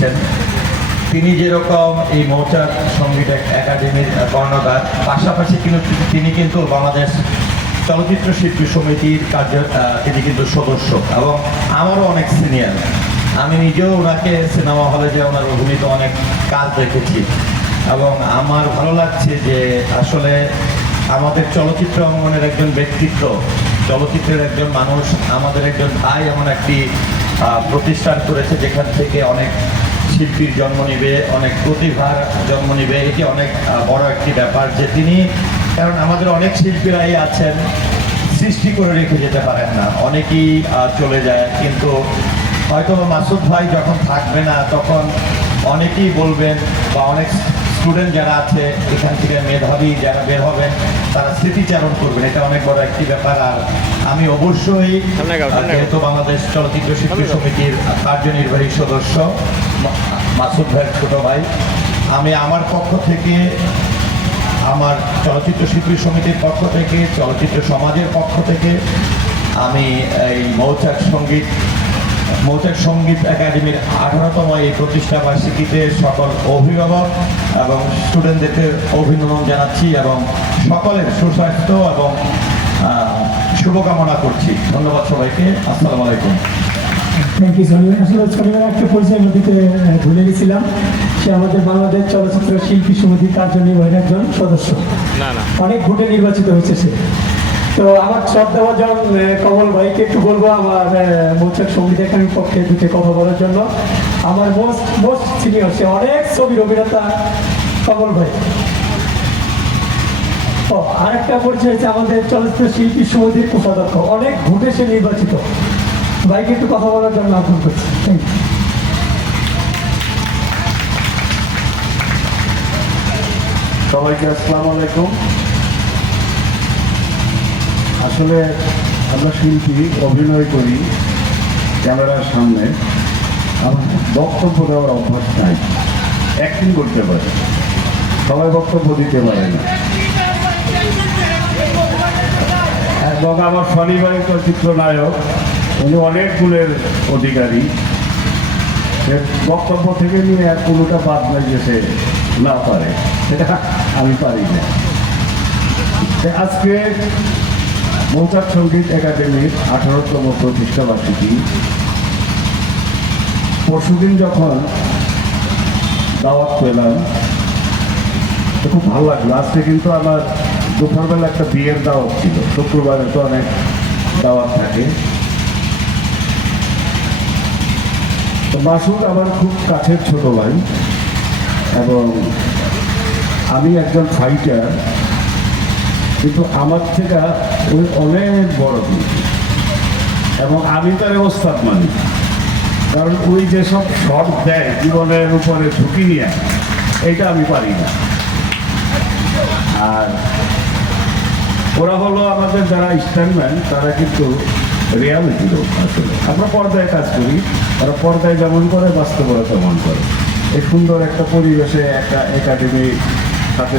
করেছেন। তিনি যেরকম এই মৌচাক সঙ্গীত একাডেমির কর্ণধার, পাশাপাশি তিনি কিন্তু বাংলাদেশ চলচ্চিত্র শিল্পী সমিতির তিনি কিন্তু সদস্য এবং আমারও অনেক সিনিয়র। আমি নিজেও ওনাকে সিনেমা হলে যে ওনার অভিনীত অনেক কাজ দেখেছি এবং আমার ভালো লাগছে যে আসলে আমাদের চলচ্চিত্র অঙ্গনের একজন ব্যক্তিত্ব, চলচ্চিত্রের একজন মানুষ, আমাদের একজন ভাই এমন একটি প্রতিষ্ঠান করেছে যেখান থেকে অনেক শিল্পীর জন্ম নিবে, অনেক প্রতিভার জন্ম নিবে। এটি অনেক বড় একটি ব্যাপার যে তিনি, কারণ আমাদের অনেক শিল্পীরাই আছেন সৃষ্টি করে রেখে যেতে পারেন না, অনেকেই চলে যায়, কিন্তু হয়তো মাসুদ ভাই যখন থাকবে না তখন অনেকেই বলবেন বা অনেক স্টুডেন্ট যারা আছে এখান থেকে মেধাবী যারা বের হবেন তারা স্মৃতিচারণ করবেন। এটা অনেক বড় একটি ব্যাপার। আর আমি অবশ্যই যেহেতু বাংলাদেশ চলচ্চিত্র শিল্পী সমিতির কার্যনির্বাহী সদস্য মাসুদ ভাইয়ের ছোট ভাই, আমি আমার পক্ষ থেকে, আমার চলচ্চিত্র শিল্পী সমিতির পক্ষ থেকে, চলচ্চিত্র সমাজের পক্ষ থেকে আমি এই মৌচাক সঙ্গীত একাডেমির 18তম এই প্রতিষ্ঠা বার্ষিকীতে সকল অভিভাবক এবং স্টুডেন্টদেরকে অভিনন্দন জানাচ্ছি এবং সকলের সুস্বাস্থ্য এবং শুভকামনা করছি। ধন্যবাদ সবাইকে। আসসালামু আলাইকুম। Thank you Soliman. আসলে সলিমান একটা পরিচয় দিতে ভুলে গেছিলাম, সে আমাদের বাংলাদেশ চলচ্চিত্র শিল্পী সমিতির কার্যনির্বাহীর একজন সদস্য, অনেক ভোটে নির্বাচিত হয়েছে সে। তো আমার শ্রদ্ধাভাজন কমল ভাইকে একটু বলবো আমার মৌচাক সঙ্গীত একাডেমির পক্ষে দুটো কথা বলার জন্য। আমার মোস্ট সিনিয়র, সে অনেক ছবির অভিনেতা কমল ভাই। ও আরেকটা পরিচয় হচ্ছে আমাদের চলচ্চিত্র শিল্পী সমিতির কোষাধ্যক্ষ, অনেক ভোটে সে নির্বাচিত। ভাইকে একটু কথা বলার জন্য আহ্বান করছি। Thank you. সবাইকে আসসালামু আলাইকুম। আসলে আমরা শিল্পী, অভিনয় করি ক্যামেরার সামনে, আমার বক্তব্য দেওয়ার অভ্যাস নাই। অ্যাক্টিং করতে পারি, সবাই বক্তব্য দিতে পারে না। এবং আমার শনিবারের চিত্রনায়ক, উনি অনেক গুণের অধিকারী, সে বক্তব্য থেকে নিয়ে আর কোনোটা বাদ নাই যে সে না পারে, সেটা আমি পারি না। আজকে মৌচাক সঙ্গীত একাডেমির 18তম প্রতিষ্ঠা বার্ষিকী। পরশুদিন যখন দাওয়াত পেলাম তো খুব ভালো লাগলো। আজকে কিন্তু আমার দুপুরবেলা একটা বিয়ের দাওয়াত ছিল, শুক্রবারে তো অনেক দাওয়াত থাকে। তো মাসুদ আমার খুব কাছের ছোট ভাই এবং আমি একজন ফাইটার, কিন্তু আমার থেকে ওই অনেক বড় কিন্তু, এবং আমি তার ওস্তাদ মানি, কারণ ওই যেসব শট দেয় জীবনের উপরে ঝুঁকি নিয়ে, এইটা আমি পারি না। আর ওরা হলো আমাদের যারা স্ট্যান্ডম্যান, তারা কিন্তু রিয়ালিটি লোক। আসলে আমরা পর্দায় কাজ করি, তারা পর্দায় যেমন করে বাস্তবতা তেমন করে। এই সুন্দর একটা পরিবেশে একটা একাডেমি